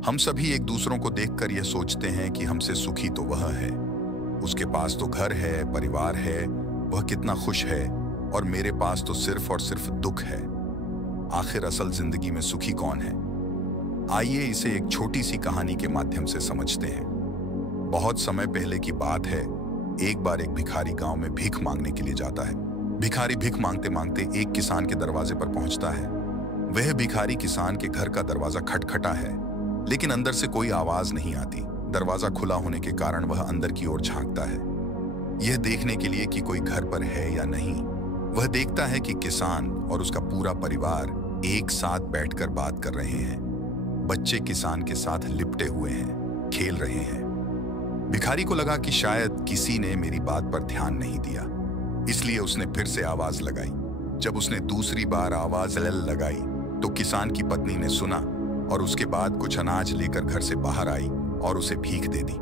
हम सभी एक दूसरों को देखकर यह सोचते हैं कि हमसे सुखी तो वह है, उसके पास तो घर है, परिवार है, वह कितना खुश है, और मेरे पास तो सिर्फ और सिर्फ दुख है। आखिर असल जिंदगी में सुखी कौन है? आइए इसे एक छोटी सी कहानी के माध्यम से समझते हैं। बहुत समय पहले की बात है। एक बार एक भिखारी गांव में भीख मांगने के लिए जाता है। भिखारी भीख मांगते मांगते एक किसान के दरवाजे पर पहुंचता है। वह भिखारी किसान के घर का दरवाजा खटखटा है, लेकिन अंदर से कोई आवाज नहीं आती। दरवाजा खुला होने के कारण वह अंदर की ओर झांकता है, यह देखने के लिए कि कोई घर पर है या नहीं। वह देखता है कि किसान और उसका पूरा परिवार एक साथ बैठकर बात कर रहे हैं। बच्चे किसान के साथ लिपटे हुए हैं, खेल रहे हैं। भिखारी को लगा कि शायद किसी ने मेरी बात पर ध्यान नहीं दिया, इसलिए उसने फिर से आवाज लगाई। जब उसने दूसरी बार आवाज लगाई तो किसान की पत्नी ने सुना और उसके बाद कुछ अनाज लेकर घर से बाहर आई और उसे भीख दे दी।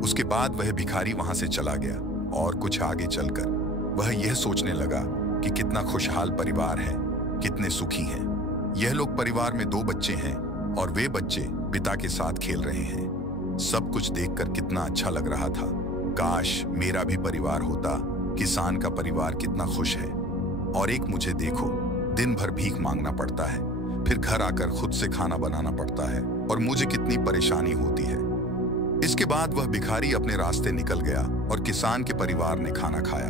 उसके बाद वह भिखारी वहां से चला गया और कुछ आगे चलकर वह यह सोचने लगा कि कितना खुशहाल परिवार है, कितने सुखी हैं। यह लोग परिवार में 2 बच्चे हैं और वे बच्चे पिता के साथ खेल रहे हैं। सब कुछ देखकर कितना अच्छा लग रहा था। काश मेरा भी परिवार होता। किसान का परिवार कितना खुश है, और एक मुझे देखो, दिन भर भीख मांगना पड़ता है, फिर घर आकर खुद से खाना बनाना पड़ता है, और मुझे कितनी परेशानी होती है। इसके बाद वह भिखारी अपने रास्ते निकल गया और किसान के परिवार ने खाना खाया।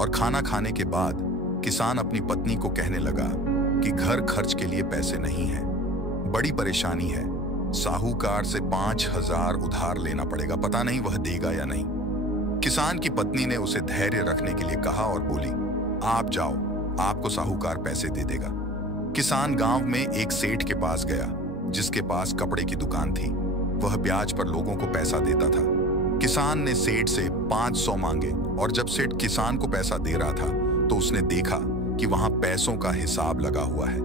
और खाना खाने के बाद किसान अपनी पत्नी को कहने लगा कि घर खर्च के लिए पैसे नहीं है, बड़ी परेशानी है, साहूकार से 5,000 उधार लेना पड़ेगा, पता नहीं वह देगा या नहीं। किसान की पत्नी ने उसे धैर्य रखने के लिए कहा और बोली, आप जाओ, आपको साहूकार पैसे दे देगा। किसान गांव में एक सेठ के पास गया, जिसके पास कपड़े की दुकान थी। वह ब्याज पर लोगों को पैसा देता था। किसान ने सेठ से 500 मांगे, और जब सेठ किसान को पैसा दे रहा था तो उसने देखा कि वहां पैसों का हिसाब लगा हुआ है।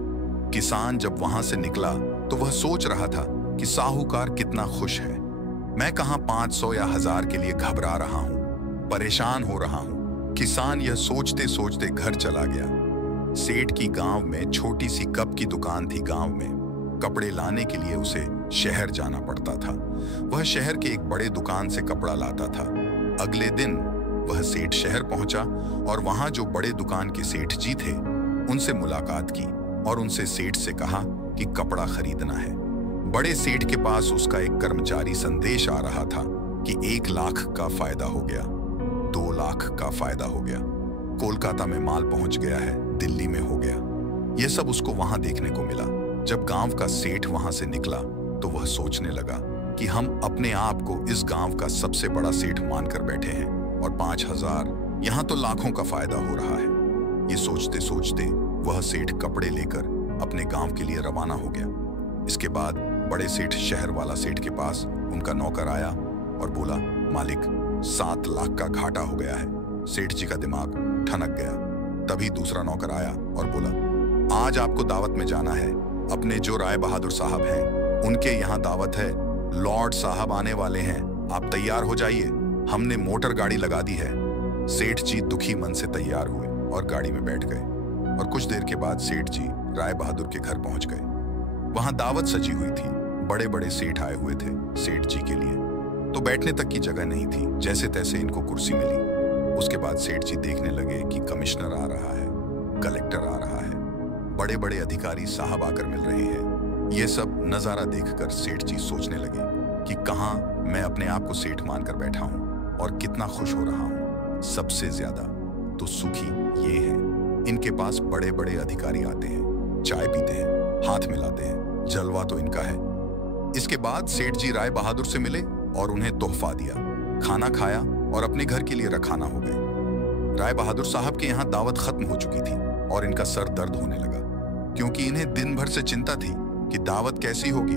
किसान जब वहां से निकला तो वह सोच रहा था कि साहूकार कितना खुश है। मैं कहां 500 या 1000 के लिए घबरा रहा हूं, परेशान हो रहा हूं। किसान यह सोचते सोचते घर चला गया। सेठ की गांव में छोटी सी कप की दुकान थी। गांव में कपड़े लाने के लिए उसे शहर जाना पड़ता था। वह शहर के एक बड़े दुकान से कपड़ा लाता था। अगले दिन वह सेठ शहर पहुंचा और वहां जो बड़े दुकान के सेठ जी थे उनसे मुलाकात की और उनसे सेठ से कहा कि कपड़ा खरीदना है। बड़े सेठ के पास उसका एक कर्मचारी संदेश आ रहा था कि 1 लाख का फायदा हो गया, 2 लाख का फायदा हो गया, कोलकाता में माल पहुंच गया है, दिल्ली में हो गया। यह सब उसको वहां देखने को मिला। जब गांव का सेठ वहां से निकला तो वह सोचने लगा कि हम अपने आप को इस गांव का सबसे बड़ा सेठ मानकर बैठे हैं, और 5,000 यहां तो लाखों का फायदा हो रहा है। ये सोचते सोचते वह सेठ कपड़े लेकर अपने गांव के लिए रवाना हो गया। इसके बाद बड़े सेठ शहर वाला सेठ के पास उनका नौकर आया और बोला, मालिक 7 लाख का घाटा हो गया है। सेठ जी का दिमाग ठनक गया। तभी दूसरा नौकर आया और बोला, आज आपको दावत में जाना है। अपने जो राय बहादुर साहब हैं उनके यहाँ दावत है। लॉर्ड साहब आने वाले हैं, आप तैयार हो जाइए, हमने मोटर गाड़ी लगा दी है। सेठ जी दुखी मन से तैयार हुए और गाड़ी में बैठ गए, और कुछ देर के बाद सेठ जी राय बहादुर के घर पहुंच गए। वहां दावत सजी हुई थी, बड़े बड़े सेठ आए हुए थे सेठ जी के लिए, तो बैठने तक की जगह नहीं थी। जैसे तैसे इनको कुर्सी मिली। उसके बाद सेठ जी देखने लगे कि कमिश्नर आ रहा है, कलेक्टर आ रहा है, बड़े बड़े अधिकारी साहब आकर मिल रहे हैं। ये सब नजारा देखकर सेठ जी सोचने लगे कि कहां मैं अपने आप को सेठ मानकर बैठा हूं और कितना खुश हो रहा हूं। सबसे ज्यादा तो सुखी ये हैं, इनके पास बड़े बड़े अधिकारी आते हैं, चाय पीते हैं, हाथ मिलाते हैं, जलवा तो इनका है। इसके बाद सेठ जी राय बहादुर से मिले और उन्हें तोहफा दिया, खाना खाया और अपने घर के लिए रखाना हो गए। राय बहादुर साहब के यहाँ दावत खत्म हो चुकी थी और इनका सर दर्द होने लगा, क्योंकि इन्हें दिन भर से चिंता थी कि दावत कैसी होगी।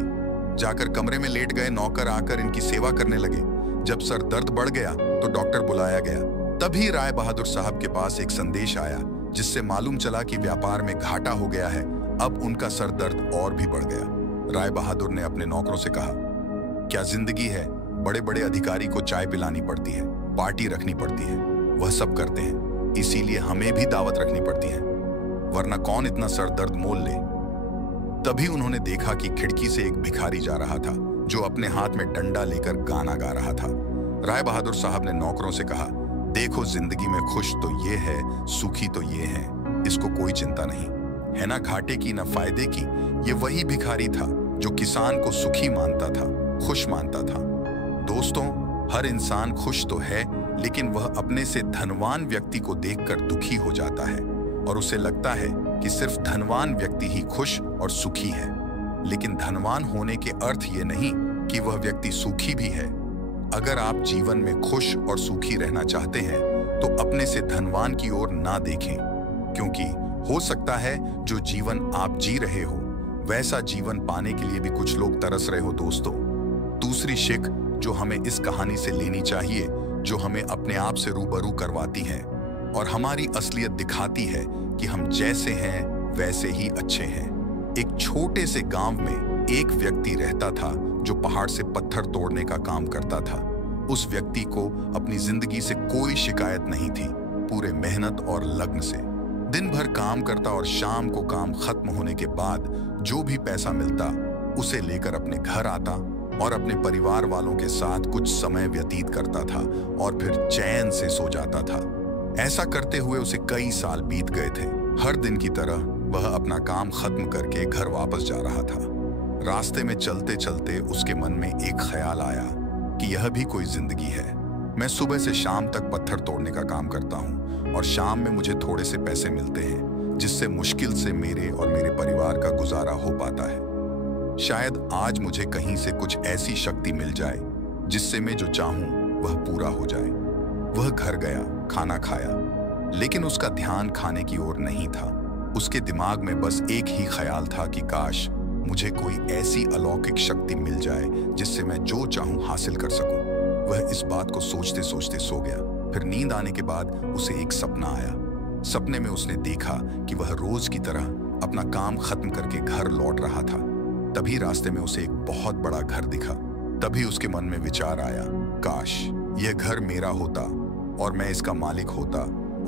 जाकर कमरे में लेट गए। नौकर आकर इनकी सेवा करने लगे। जब सर दर्द बढ़ गया तो डॉक्टर बुलाया गया। तभी राय बहादुर साहब के पास एक संदेश आया, जिससे मालूम चला कि व्यापार में घाटा हो गया है। अब उनका सर दर्द और भी बढ़ गया। राय बहादुर ने अपने नौकरों से कहा, क्या जिंदगी है, बड़े बड़े अधिकारी को चाय पिलानी पड़ती है, पार्टी रखनी पड़ती है, वह सब करते हैं, इसीलिए हमें भी दावत रखनी पड़ती है, वरना कौन इतना सर दर्द मोल ले। तभी उन्होंने देखा कि खिड़की से एक भिखारी जा रहा था जो अपने हाथ में डंडा लेकर गाना गा रहा था। राय बहादुर साहब ने नौकरों से कहा, देखो जिंदगी में खुश तो ये है, सुखी तो ये है, इसको कोई चिंता नहीं है, ना घाटे की ना फायदे की। ये वही भिखारी था जो किसान को सुखी मानता था, खुश मानता था। दोस्तों, हर इंसान खुश तो है, लेकिन वह अपने से धनवान व्यक्ति को देखकर दुखी हो जाता है और उसे लगता है कि सिर्फ धनवान व्यक्ति ही खुश और सुखी है। लेकिन धनवान होने के अर्थ ये नहीं कि वह व्यक्ति सुखी भी है। अगर आप जीवन में खुश और सुखी रहना चाहते हैं तो अपने से धनवान की ओर ना देखें, क्योंकि हो सकता है जो जीवन आप जी रहे हो वैसा जीवन पाने के लिए भी कुछ लोग तरस रहे हो। दोस्तों, दूसरी शिक जो हमें इस कहानी से लेनी चाहिए, जो हमें अपने आप से रूबरू करवाती है और हमारी असलियत दिखाती है कि हम जैसे हैं वैसे ही अच्छे हैं। एक छोटे से गांव में एक व्यक्ति रहता था जो पहाड़ से पत्थर तोड़ने का काम करता था। उस व्यक्ति को अपनी जिंदगी से कोई शिकायत नहीं थी, पूरे मेहनत और लगन से दिन भर काम करता और शाम को काम खत्म होने के बाद जो भी पैसा मिलता उसे लेकर अपने घर आता और अपने परिवार वालों के साथ कुछ समय व्यतीत करता था और फिर चैन से सो जाता था। ऐसा करते हुए उसे कई साल बीत गए थे। हर दिन की तरह वह अपना काम खत्म करके घर वापस जा रहा था। रास्ते में चलते चलते उसके मन में एक ख्याल आया कि यह भी कोई जिंदगी है। मैं सुबह से शाम तक पत्थर तोड़ने का काम करता हूँ और शाम में मुझे थोड़े से पैसे मिलते हैं, जिससे मुश्किल से मेरे और मेरे परिवार का गुजारा हो पाता है। शायद आज मुझे कहीं से कुछ ऐसी शक्ति मिल जाए जिससे मैं जो चाहूं वह पूरा हो जाए। वह घर गया, खाना खाया, लेकिन उसका ध्यान खाने की ओर नहीं था। उसके दिमाग में बस एक ही ख्याल था कि काश मुझे कोई ऐसी अलौकिक शक्ति मिल जाए जिससे मैं जो चाहूं हासिल कर सकूं। वह इस बात को सोचते सोचते सो गया। फिर नींद आने के बाद उसे एक सपना आया। सपने में उसने देखा कि वह रोज की तरह अपना काम खत्म करके घर लौट रहा था। तभी रास्ते में उसे एक बहुत बड़ा घर दिखा। तभी उसके मन में विचार आया, काश यह घर मेरा होता और मैं इसका मालिक होता।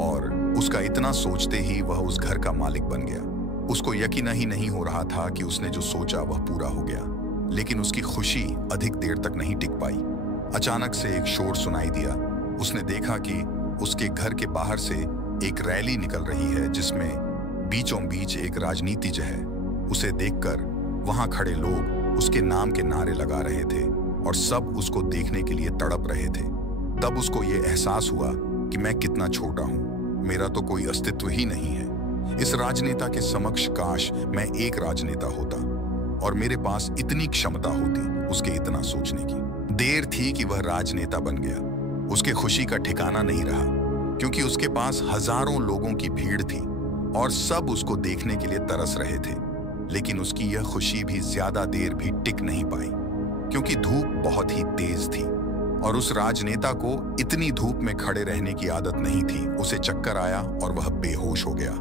और उसका इतना सोचते ही वह उस घर का मालिक बन गया। उसको यकीन ही नहीं हो रहा था कि उसने जो सोचा वह पूरा हो गया, लेकिन उसकी खुशी अधिक देर तक नहीं टिक पाई। अचानक से एक शोर सुनाई दिया। उसने देखा कि उसके घर के बाहर से एक रैली निकल रही है जिसमें बीचों बीच एक राजनीतिज्ञ है। उसे देखकर वहां खड़े लोग उसके नाम के नारे लगा रहे थे और सब उसको देखने के लिए तड़प रहे थे। तब उसको ये एहसास हुआ कि मैं कितना छोटा हूं, मेरा तो कोई अस्तित्व ही नहीं है। इस राजनेता के समक्ष काश मैं एक राजनेता होता और मेरे पास इतनी क्षमता होती उसके इतना सोचने की। देर थी कि वह राजनेता बन गया। उसके खुशी का ठिकाना नहीं रहा, क्योंकि उसके पास हजारों लोगों की भीड़ थी और सब उसको देखने के लिए तरस रहे थे। लेकिन उसकी यह खुशी भी ज्यादा देर भी टिक नहीं पाई, क्योंकि धूप बहुत ही तेज थी और उस राजनेता को इतनी धूप में खड़े रहने की आदत नहीं थी। उसे चक्कर आया और वह बेहोश हो गया।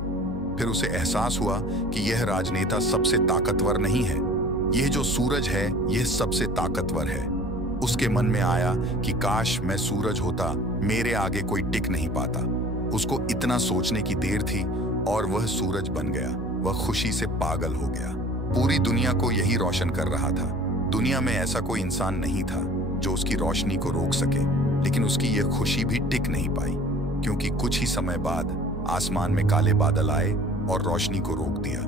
फिर उसे एहसास हुआ कि यह राजनेता सबसे ताकतवर नहीं है, यह जो सूरज है यह सबसे ताकतवर है। उसके मन में आया कि काश मैं सूरज होता, मेरे आगे कोई टिक नहीं पाता। उसको इतना सोचने की देर थी और वह सूरज बन गया। वह खुशी से पागल हो गया। पूरी दुनिया को यही रोशन कर रहा था। दुनिया में ऐसा कोई इंसान नहीं था जो उसकी रोशनी को रोक सके, लेकिन उसकी यह खुशी भी टिक नहीं पाई, क्योंकि कुछ ही समय बाद आसमान में काले बादल आए और रोशनी को रोक दिया।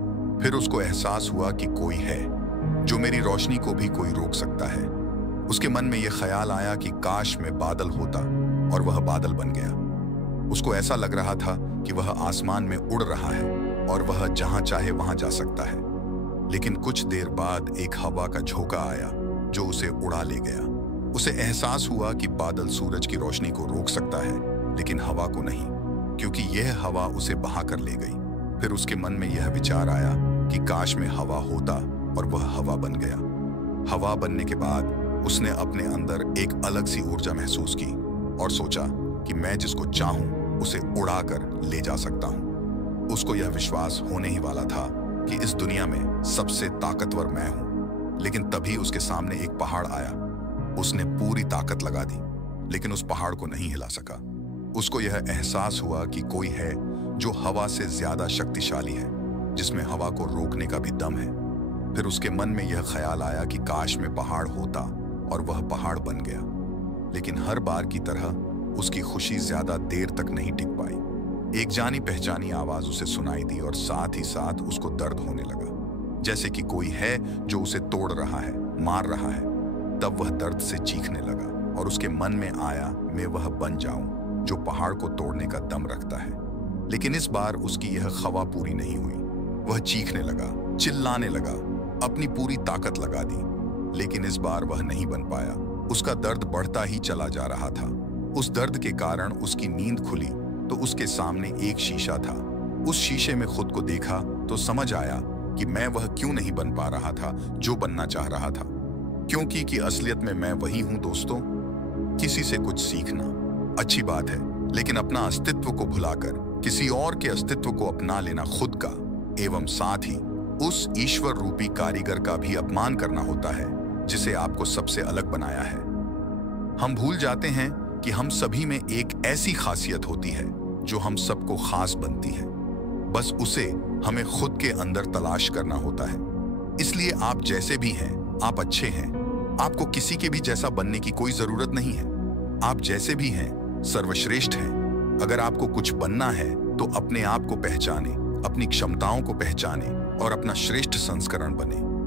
फिर उसको एहसास हुआ कि कोई है जो मेरी रोशनी को भी कोई रोक सकता है। उसके मन में यह ख्याल आया कि काश मैं बादल होता, और वह बादल बन गया। उसको ऐसा लग रहा था कि वह आसमान में उड़ रहा है और वह जहां चाहे वहां जा सकता है। लेकिन कुछ देर बाद एक हवा का झोंका आया जो उसे उड़ा ले गया। उसे एहसास हुआ कि बादल सूरज की रोशनी को रोक सकता है, लेकिन हवा को नहीं, क्योंकि यह हवा उसे बहा कर ले गई। फिर उसके मन में यह विचार आया कि काश में हवा होता, और वह हवा बन गया। हवा बनने के बाद उसने अपने अंदर एक अलग सी ऊर्जा महसूस की और सोचा कि मैं जिसको चाहूं उसे उड़ाकर ले जा सकता हूं। उसको यह विश्वास होने ही वाला था कि इस दुनिया में सबसे ताकतवर मैं हूं। लेकिन तभी उसके सामने एक पहाड़ आया। उसने पूरी ताकत लगा दी, लेकिन उस पहाड़ को नहीं हिला सका। उसको यह एहसास हुआ कि कोई है जो हवा से ज्यादा शक्तिशाली है, जिसमें हवा को रोकने का भी दम है। फिर उसके मन में यह ख्याल आया कि काश में पहाड़ होता, और वह पहाड़ बन गया। लेकिन हर बार की तरह उसकी खुशी ज्यादा देर तक नहीं टिक पाई। एक जानी पहचानी आवाज उसे सुनाई दी और साथ ही साथ उसको दर्द होने लगा, जैसे कि कोई है जो उसे तोड़ रहा है, मार रहा है। तब वह दर्द से चीखने लगा और उसके मन में आया, मैं वह बन जाऊं जो पहाड़ को तोड़ने का दम रखता है। लेकिन इस बार उसकी यह ख्वाह पूरी नहीं हुई। वह चीखने लगा, चिल्लाने लगा, अपनी पूरी ताकत लगा दी, लेकिन इस बार वह नहीं बन पाया। उसका दर्द बढ़ता ही चला जा रहा था। उस दर्द के कारण उसकी नींद खुली तो उसके सामने एक शीशा था। उस शीशे में खुद को देखा तो समझ आया कि मैं वह क्यों नहीं बन पा रहा था जो बनना चाह रहा था। क्योंकि कि असलियत में मैं वही हूं दोस्तों। किसी से कुछ सीखना अच्छी बात है, लेकिन अपना अस्तित्व को भुलाकर किसी और के अस्तित्व को अपना लेना खुद का एवं साथ ही उस ईश्वर रूपी कारीगर का भी अपमान करना होता है जिसे आपको सबसे अलग बनाया है। हम भूल जाते हैं कि हम सभी में एक ऐसी खासियत होती है जो हम सबको खास बनती है। बस उसे हमें खुद के अंदर तलाश करना होता है। इसलिए आप जैसे भी हैं, आप अच्छे हैं। आपको किसी के भी जैसा बनने की कोई जरूरत नहीं है। आप जैसे भी हैं, सर्वश्रेष्ठ हैं। अगर आपको कुछ बनना है तो अपने आप को पहचाने, अपनी क्षमताओं को पहचाने और अपना श्रेष्ठ संस्करण बने।